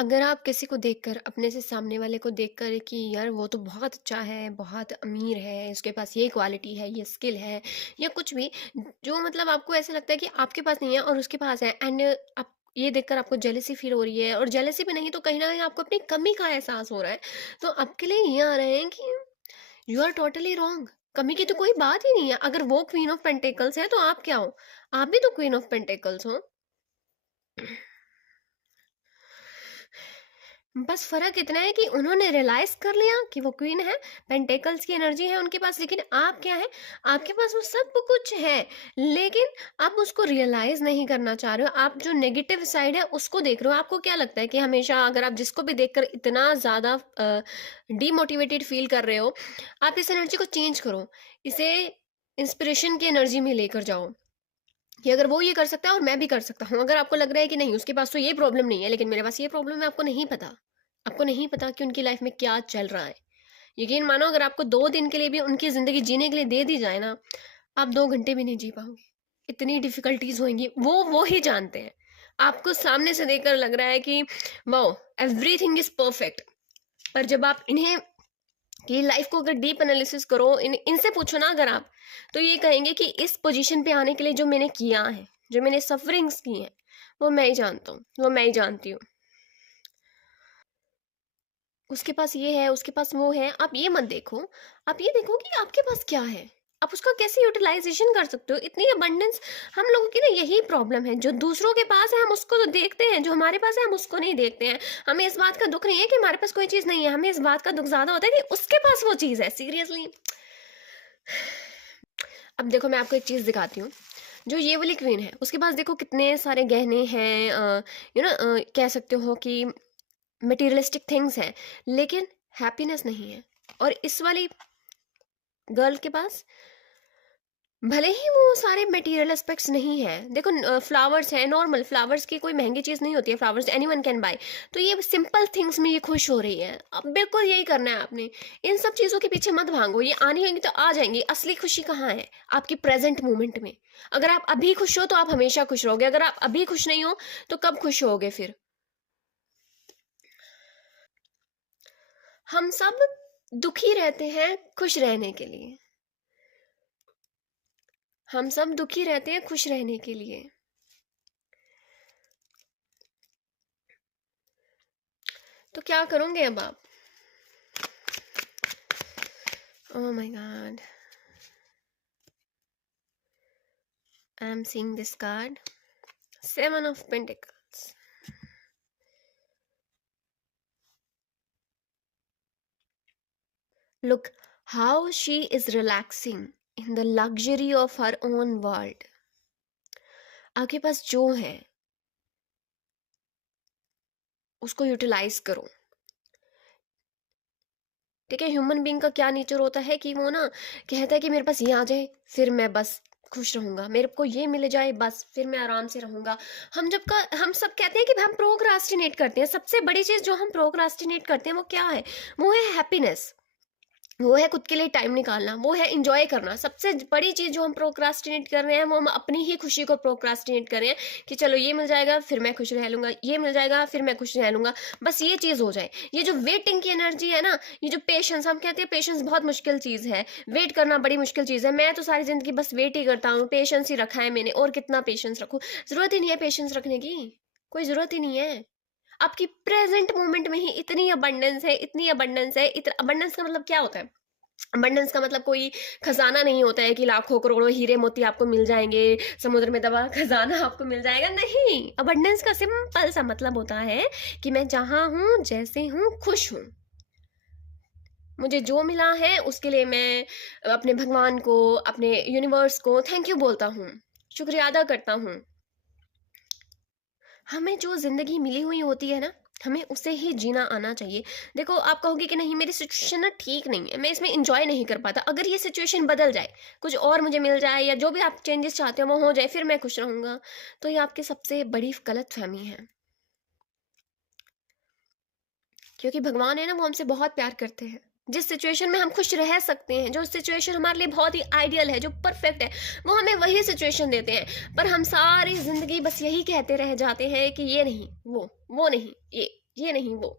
अगर आप किसी को देखकर अपने से सामने वाले को देखकर कि यार वो तो बहुत अच्छा है, बहुत अमीर है, उसके पास ये क्वालिटी है, ये स्किल है या कुछ भी, जो मतलब आपको ऐसा लगता है कि आपके पास नहीं है और उसके पास है, एंड आप ये देखकर आपको जेलेसी फील हो रही है, और जेलेसी भी नहीं तो कहीं ना कहीं आपको अपनी कमी का एहसास हो रहा है, तो आपके लिए ये आ रहे हैं कि यू आर टोटली रॉन्ग। कमी की तो कोई बात ही नहीं है। अगर वो क्वीन ऑफ पेंटिकल्स है तो आप क्या हो? आप भी तो क्वीन ऑफ पेंटिकल्स हो। बस फर्क इतना है कि उन्होंने रियलाइज कर लिया कि वो क्वीन है, पेंटेकल्स की एनर्जी है उनके पास, लेकिन आप क्या है? आपके पास वो सब कुछ है, लेकिन आप उसको रियलाइज नहीं करना चाह रहे हो। आप जो नेगेटिव साइड है उसको देख रहे हो। आपको क्या लगता है कि हमेशा अगर आप जिसको भी देखकर इतना ज्यादा डीमोटिवेटेड फील कर रहे हो, आप इस एनर्जी को चेंज करो, इसे इंस्पिरेशन की एनर्जी में लेकर जाओ कि अगर वो ये कर सकता है और मैं भी कर सकता हूँ। अगर आपको लग रहा है कि नहीं उसके पास तो ये प्रॉब्लम नहीं है लेकिन मेरे पास ये प्रॉब्लम है, आपको नहीं पता। आपको नहीं पता कि उनकी लाइफ में क्या चल रहा है। यकीन मानो, अगर आपको 2 दिन के लिए भी उनकी जिंदगी जीने के लिए दे दी जाए ना, आप 2 घंटे भी नहीं जी पाओगे। इतनी डिफिकल्टीज होंगी, वो ही जानते हैं। आपको सामने से देखकर लग रहा है कि वाओ, एवरीथिंग इज परफेक्ट। पर जब आप इन्हें कि लाइफ को अगर डीप एनालिसिस करो, इनसे पूछो ना अगर आप, तो ये कहेंगे कि इस पोजीशन पे आने के लिए जो मैंने किया है, जो मैंने सफरिंग्स की हैं, वो मैं ही जानता हूँ, वो मैं ही जानती हूँ। उसके पास ये है, उसके पास वो है, आप ये मत देखो। आप ये देखो कि आपके पास क्या है, आप उसका कैसे यूटिलाइजेशन कर सकते हो। इतनी अबंडेंस। हम लोगों की ना यही प्रॉब्लम है, जो दूसरों के पास है हम उसको तो देखते हैं, जो हमारे पास है हम उसको नहीं देखते हैं। हमें इस बात का दुख नहीं है कि हमारे पास कोई चीज नहीं है, हमें इस बात का दुख ज्यादा होता है कि उसके पास वो चीज है। सीरियसली। अब देखो, मैं आपको एक चीज दिखाती हूँ। जो ये वाली क्वीन है उसके पास देखो कितने सारे गहने हैं, कह सकते हो कि मटेरियलिस्टिक थिंग्स हैं, लेकिन हैप्पीनेस नहीं है। और इस वाली गर्ल के पास भले ही वो सारे मटेरियल एस्पेक्ट्स नहीं है, देखो फ्लावर्स है, नॉर्मल फ्लावर्स की कोई महंगी चीज नहीं होती है, फ्लावर्स एनीवन कैन बाय। तो ये सिंपल थिंग्स में ये खुश हो रही है। अब बिल्कुल यही करना है आपने। इन सब चीजों के पीछे मत भागो, ये आनी होंगी तो आ जाएंगी। असली खुशी कहाँ है? आपकी प्रेजेंट मोमेंट में। अगर आप अभी खुश हो तो आप हमेशा खुश रहोगे, अगर आप अभी खुश नहीं हो तो कब खुश होगे फिर? हम सब दुखी रहते हैं खुश रहने के लिए। हम सब दुखी रहते हैं खुश रहने के लिए। तो क्या करोगे अब आप? Oh my God, I am seeing this card, 7 of Pentacles. Look how she is relaxing in the luxury of her own world. आपके पास जो है उसको यूटिलाइज करो। ठीक है, ह्यूमन बीइंग का क्या नेचर होता है कि वो ना कहता है कि मेरे पास ये आ जाए फिर मैं बस खुश रहूंगा, मेरे को ये मिल जाए बस फिर मैं आराम से रहूंगा। हम सब कहते हैं कि हम प्रोक्रास्टिनेट करते हैं। सबसे बड़ी चीज जो हम प्रोक्रास्टिनेट करते हैं वो क्या है? वो है हैप्पीनेस, वो है खुद के लिए टाइम निकालना, वो है इंजॉय करना। सबसे बड़ी चीज जो हम प्रोक्रास्टिनेट कर रहे हैं वो हम अपनी ही खुशी को प्रोक्रास्टिनेट कर रहे हैं कि चलो ये मिल जाएगा फिर मैं खुश रह लूंगा, ये मिल जाएगा फिर मैं खुश रह लूंगा, बस ये चीज हो जाए। ये जो वेटिंग की एनर्जी है ना, ये जो पेशेंस, हम कहते हैं पेशेंस बहुत मुश्किल चीज है, वेट करना बड़ी मुश्किल चीज है। मैं तो सारी जिंदगी बस वेट ही करता हूँ, पेशेंस ही रखा है मैंने, और कितना पेशेंस रखूँ? जरूरत ही नहीं है पेशेंस रखने की, कोई जरूरत ही नहीं है। आपकी प्रेजेंट मोमेंट में ही इतनी अबंडेंस है, इतनी अबंडेंस है। इतना अबंडेंस का मतलब क्या होता है? अबंडेंस का मतलब कोई खजाना नहीं होता है कि लाखों करोड़ों हीरे मोती आपको मिल जाएंगे, समुद्र में दबा खजाना आपको मिल जाएगा। नहीं, अबंडेंस का सिंपल सा मतलब होता है कि मैं जहां हूं, जैसे हूं, खुश हूं। मुझे जो मिला है उसके लिए मैं अपने भगवान को, अपने यूनिवर्स को थैंक यू बोलता हूँ, शुक्रिया अदा करता हूँ। हमें जो जिंदगी मिली हुई होती है ना, हमें उसे ही जीना आना चाहिए। देखो, आप कहोगे कि नहीं मेरी सिचुएशन ना ठीक नहीं है, मैं इसमें इंजॉय नहीं कर पाता। अगर ये सिचुएशन बदल जाए, कुछ और मुझे मिल जाए, या जो भी आप चेंजेस चाहते हो वो हो जाए, फिर मैं खुश रहूंगा, तो ये आपकी सबसे बड़ी गलत फहमी है। क्योंकि भगवान है ना, वो हमसे बहुत प्यार करते हैं। जिस सिचुएशन में हम खुश रह सकते हैं, जो सिचुएशन हमारे लिए बहुत ही आइडियल है, जो परफेक्ट है, वो हमें वही सिचुएशन देते हैं। पर हम सारी जिंदगी बस यही कहते रह जाते हैं कि ये नहीं, वो नहीं, ये। ये नहीं वो।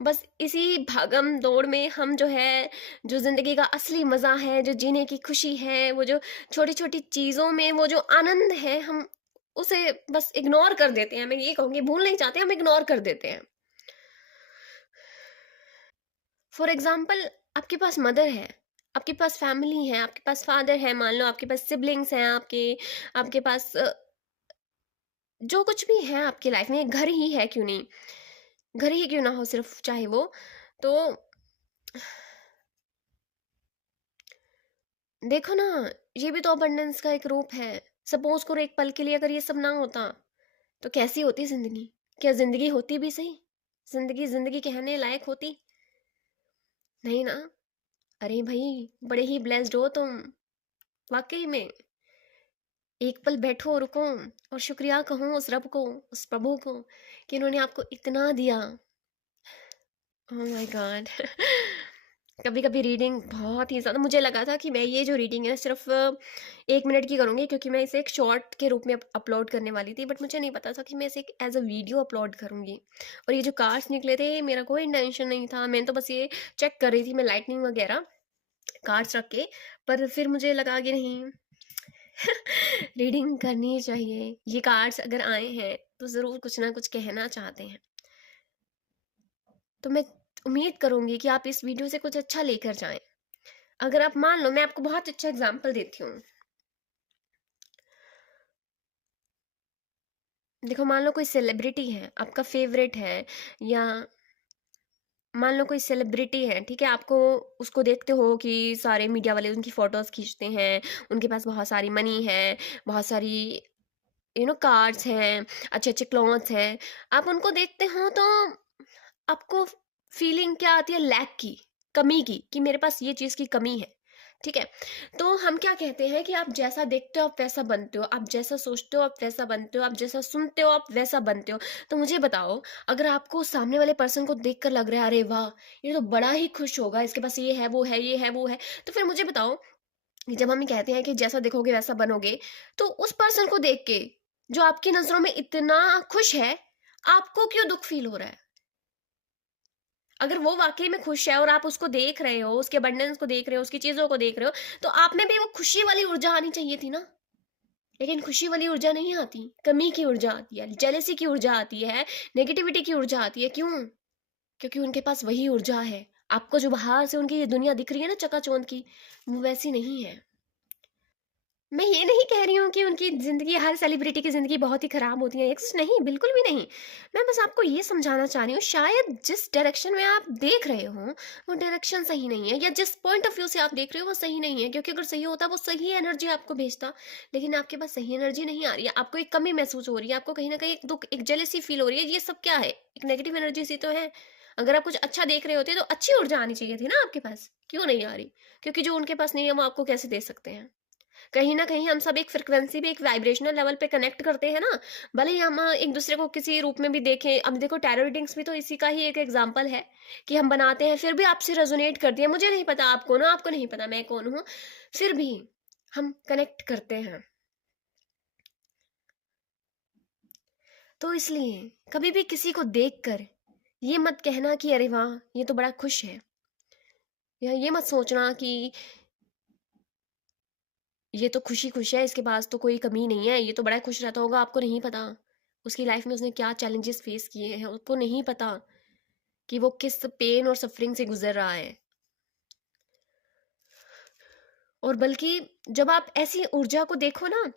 बस इसी भागम-दौड़ में हम जो है, जो ज़िंदगी का असली मज़ा है, जो जीने की खुशी है, वो जो छोटी-छोटी चीज़ों में वो जो आनंद है, हम उसे बस इग्नोर कर देते हैं। मैं ये कहूँगी भूल नहीं चाहते, हम इग्नोर कर देते हैं। फॉर एग्ज़ाम्पल आपके पास मदर है, आपके पास फैमिली है, आपके पास फादर है, मान लो आपके पास सिबलिंग्स हैं, आपके आपके पास जो कुछ भी है आपकी लाइफ़ में, घर ही है क्यों नहीं, घर ही क्यों ना हो सिर्फ़ चाहे वो, तो देखो ना, ये भी तो अबंडेंस का एक रूप है। सपोज़ करो एक पल के लिए अगर ये सब ना होता, तो कैसी होती ज़िंदगी? क्या ज़िंदगी होती भी सही? ज़िंदगी ज़िंदगी कहने लायक होती? नहीं ना। अरे भई, बड़े ही ब्लेस्ड हो तुम, वाक़ई में। एक पल बैठो, रुको और शुक्रिया कहो उस रब को, उस प्रभु को कि इन्होंने आपको इतना दिया। Oh my God! कभी-कभी रीडिंग बहुत ही ज़्यादा मुझे लगा था कि मैं ये जो रीडिंग है सिर्फ़ 1 मिनट की करूँगी, क्योंकि मैं इसे एक शॉर्ट के रूप में अपलोड करने वाली थी, बट मुझे नहीं पता था कि मैं इसे एक एज़ अ वीडियो अपलोड करूँगी। और ये जो कार्ड्स निकले थे, मेरा कोई इंटेंशन नहीं था, मैंने तो बस ये चेक कर रही थी मैं लाइटनिंग वगैरह कार्ड्स रख के, पर फिर मुझे लगा कि नहीं रीडिंग करनी चाहिए। ये कार्ड्स अगर आए हैं, तो ज़रूर कुछ ना कुछ कहना चाहते हैं। तो मैं उम्मीद करूँगी कि आप इस वीडियो से कुछ अच्छा लेकर जाएँ। अगर आप मान लो, मैं आपको बहुत अच्छा एग्ज़ाम्पल देती हूँ। देखो, मान लो कोई सेलिब्रिटी है, आपका फ़ेवरेट है, या मान लो कोई सेलिब्रिटी है, ठीक है? आपको उसको देखते हो कि सारे मीडिया वाले उनकी फ़ोटोज़ खींचते हैं, उनके पास बहुत सारी मनी है, बहुत सारी कार्ड्स हैं, अच्छे-अच्छे क्लॉथ्स हैं। आप उनको देखते हो तो आपको फीलिंग क्या आती है, लैक की, कमी की, कि मेरे पास ये चीज़ की कमी है, ठीक है? तो हम क्या कहते हैं कि आप जैसा देखते हो आप वैसा बनते हो, आप जैसा सोचते हो आप वैसा बनते हो, आप जैसा सुनते हो आप वैसा बनते हो। तो मुझे बताओ, अगर आपको सामने वाले पर्सन को देखकर लग रहा है, अरे वाह! ये तो बड़ा ही खुश होगा, इसके पास ये है, वो है, ये है, वो है। तो फिर मुझे बताओ कि जब हम कहते हैं कि जैसा देखोगे वैसा बनोगे, तो उस पर्सन को देख के जो आपकी नज़रों में इतना खुश है, आपको क्यों दुःख फ़ील हो रहा है? अगर वो वाक़ई में खुश है और आप उसको देख रहे हो, उसके अबंडेंस को देख रहे हो, उसकी चीज़ों को देख रहे हो, तो आप में भी वो खुशी वाली ऊर्जा आनी चाहिए थी ना। लेकिन खुशी वाली ऊर्जा नहीं आती, कमी की ऊर्जा आती है, जेलसी की ऊर्जा आती है, नेगेटिविटी की ऊर्जा आती है। क्यों? क्योंकि उनके पास वही ऊर्जा है। आपको जो बाहर से उनकी ये दुनिया दिख रही है ना चकाचौंध की, वो वैसी नहीं है। मैं ये नहीं कह रही हूँ कि उनकी ज़िंदगी, हर सेलिब्रिटी की ज़िंदगी बहुत ही ख़राब होती है, एक्स नहीं, बिल्कुल भी नहीं। मैं बस आपको ये समझाना चाह रही हूँ, शायद जिस डायरेक्शन में आप देख रहे हो, वो डायरेक्शन सही नहीं है, या जिस पॉइंट ऑफ व्यू से आप देख रहे हो, वो सही नहीं है, क्योंकि अगर सही होता, वो सही एनर्जी आपको भेजता। लेकिन आपके पास सही एनर्जी नहीं आ रही है, आपको एक कमी महसूस हो रही है, आपको कहीं न कहीं एक दुःख, एक जेलसी फ़ील हो रही है, ये सब क्या है? एक नेगेटिव एनर्जी सी तो है। अगर आप कुछ अच्छा देख रहे होते, तो अच्छी ऊर्जा आनी चाहिए थी ना आपके पास, क्यों नहीं आ रही? क्योंकि जो उनके पास नहीं है, वो आपको कैसे दे सकते हैं? कहीं न कहीं हम सब एक फ्रीक्वेंसी पे, एक वाइब्रेशनल लेवल पे कनेक्ट करते हैं ना, भले ही हम एक-दूसरे को किसी रूप में भी देखें। अब देखो, टैरो रीडिंग्स भी तो इसी का ही एक एग्ज़ाम्पल है कि हम बनाते हैं, फिर भी आपसे रेज़ोनेट करती है। मुझे नहीं पता आप कौन हो, आपको नहीं पता मैं कौन हूँ, फिर भी हम कनेक्ट करते हैं। तो इसलिए कभी भी किसी को देखकर ये मत कहना कि अरे वाह! ये तो बड़ा खुश है, या ये मत सोचना कि ये तो खुश है, इसके पास तो कोई कमी नहीं है, ये तो बड़ा खुश रहता होगा। आपको नहीं पता, उसकी लाइफ़ में उसने क्या चैलेंजेस फेस किए हैं, उसको नहीं पता कि वो किस पेन और सफ़रिंग से गुज़र रहा है। और बल्कि जब आप ऐसी ऊर्जा को देखो ना,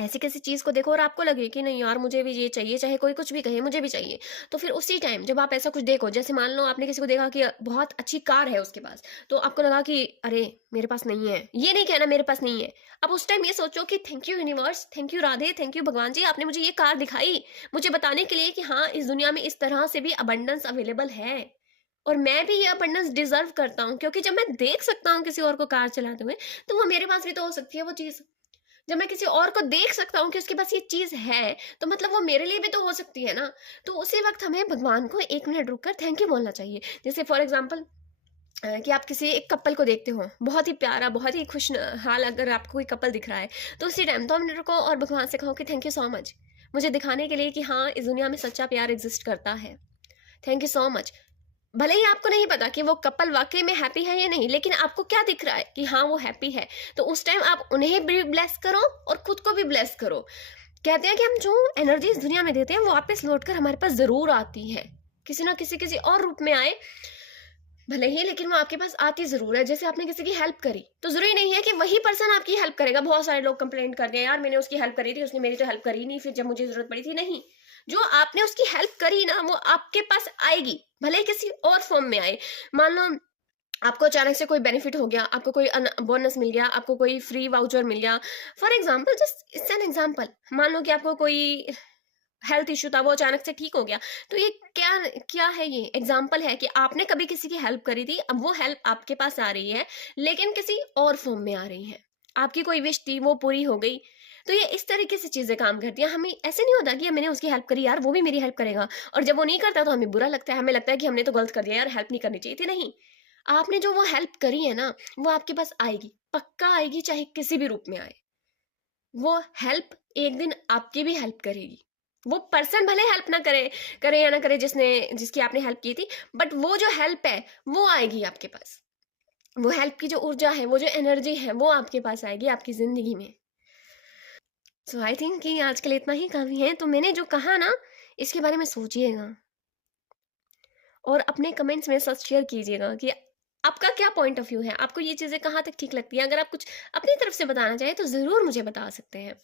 ऐसी किसी चीज़ को देखो और आपको लगे कि नहीं यार, मुझे भी ये चाहिए, चाहे कोई कुछ भी कहे, मुझे भी चाहिए। तो फिर उसी टाइम जब आप ऐसा कुछ देखो, जैसे मान लो आपने किसी को देखा कि बहुत अच्छी कार है उसके पास, तो आपको लगा कि अरे! मेरे पास नहीं है। ये नहीं कहना मेरे पास नहीं है। आप उस टाइम ये सोचो कि thank you universe, thank you Radhe, thank you भगवान जी, आपने मुझे ये कार दिखाई, मुझे बताने के लिए कि हाँ, इस दुनिया में इस तरह से भी अबंडेंस अवेलेबल है। और मैं भी ये अबंडेंस डिज़र्व करता हूँ, क्योंकि जब मैं देख सकता हूँ किसी और को कार चलाते हुए, तो वो मेरे पास भी तो हो सकती है वो चीज़। जब मैं किसी और को देख सकता हूँ कि उसके पास ये चीज़ है, तो मतलब वो मेरे लिए भी तो हो सकती है ना। तो उसी वक़्त हमें भगवान को 1 मिनट रुक कर थैंक यू बोलना चाहिए। जैसे फॉर एग्ज़ाम्पल कि आप किसी एक कपल को देखते हो, बहुत ही प्यारा, बहुत ही खुश न हाल अगर आपको कोई कपल दिख रहा है, तो उसी टाइम 2 मिनट रुको और भगवान से कहो कि थैंक यू सो मच। मुझे दिखाने के लिए कि हाँ, इस दुनिया में सच्चा प्यार एग्ज़िस्ट करता है। Thank you so much. भले ही आपको नहीं पता कि वो कपल वाक़ई में हैप्पी है या नहीं, लेकिन आपको क्या दिख रहा है कि हाँ, वो हैप्पी है, तो उस टाइम आप उन्हें भी ब्लेस करो और खुद को भी ब्लेस करो। कहते हैं कि हम जो एनर्जी इस दुनिया में देते हैं, वो वापस लौटकर हमारे पास ज़रूर आती है। किसी ना किसी और रूप में आए, भले ही, लेकिन वो आपके पास आती ज़रूर है। जैसे आपने किसी की हेल्प करी, तो ज़रूरी नहीं है कि वही पर्सन आपकी हेल्प करेगा। बहुत सारे लोग कंप्लेंट करते हैं, यार मैंने उसकी हेल्प करी थी, उसने मेरी तो हेल्प करी नहीं, फिर जब मुझे ज़रूरत पड़ी थी। नहीं, जो आपने उसकी हेल्प करी ना, वो आपके पास आएगी, भले ही किसी और फॉर्म में आए। मान लो आपको अचानक से कोई बेनिफिट हो गया, आपको कोई बोनस मिल गया, आपको कोई फ्री वाउचर मिल गया। For example, just it's an example, मान लो कि आपको कोई हेल्थ इश्यू था, वो अचानक से ठीक हो गया। तो ये क्या क्या है, ये एग्जाम्पल है कि आपने कभी किसी की हेल्प करी थी, अब वो हेल्प आपके पास आ रही है, लेकिन किसी और फॉर्म में आ रही है। आपकी कोई विश थी, वो पूरी हो गई। तो ये इस तरीके से चीजें काम करती हैं। हमें ऐसे नहीं होता कि मैंने उसकी हेल्प करी, यार वो भी मेरी हेल्प करेगा, और जब वो नहीं करता तो हमें बुरा लगता है, हमें लगता है कि हमने तो गलत कर दिया, यार हेल्प नहीं करनी चाहिए थी। नहीं, आपने जो वो हेल्प करी है ना, वो आपके पास आएगी, पक्का आएगी, चाहे किसी भी रूप में आए। वो हेल्प एक दिन आपकी भी हेल्प करेगी। वो पर्सन भले हेल्प ना करे करे या ना करे, जिसकी आपने हेल्प की थी, बट वो जो हेल्प है, वो आएगी आपके पास। वो हेल्प की जो ऊर्जा है, वो जो एनर्जी है, वो आपके पास आएगी आपकी जिंदगी में। सो आई थिंक कि आज के लिए इतना ही काफी है। तो मैंने जो कहा ना, इसके बारे में सोचिएगा और अपने कमेंट्स में सच शेयर कीजिएगा कि आपका क्या पॉइंट ऑफ व्यू है, आपको ये चीजें कहाँ तक ठीक लगती हैं। अगर आप कुछ अपनी तरफ से बताना चाहें तो जरूर मुझे बता सकते हैं।